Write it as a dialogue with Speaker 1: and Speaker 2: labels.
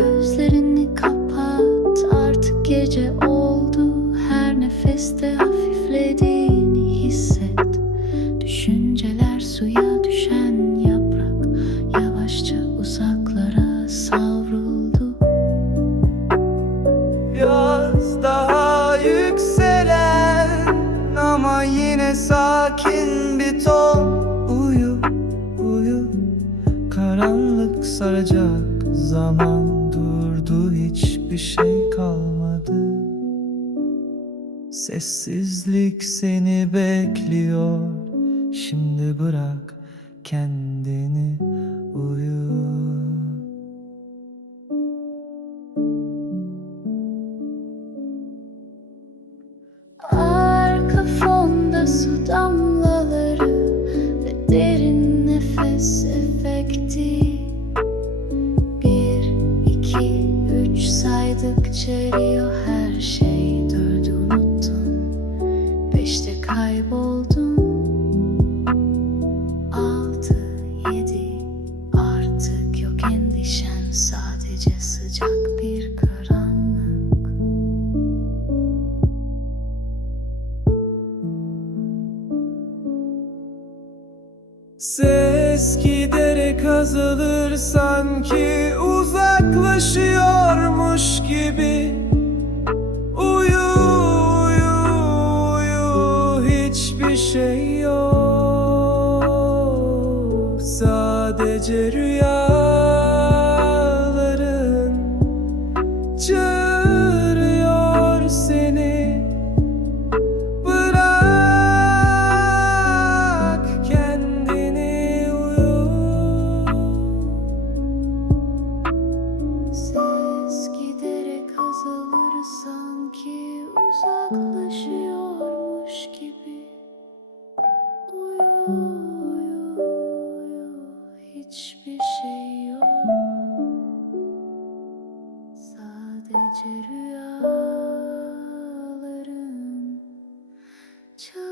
Speaker 1: Gözlerini kapat artık gece oldu. Her nefeste hafiflediğini hisset. Düşünceler suya düşen yaprak Yavaşça uzaklara savruldu.
Speaker 2: Biraz daha yükselen Ama yine sakin bir ton. Uyu, uyu Karanlık saracak zaman durdu Hiçbir şey kalmadı. Sessizlik seni bekliyor. Şimdi bırak kendini uyu.
Speaker 1: Arka fonda su damlaları ve derin nefes efekti saydıkça eriyor her şey Dördü unuttun, beşte kayboldun. Altı, yedi, artık yok endişen Sadece sıcak bir karanlık.
Speaker 2: Ses giderek gibi
Speaker 1: sanki uzaklaşıyormuş gibi. Uyuyor, hiçbir şey yok. Sadece rüyaların çağ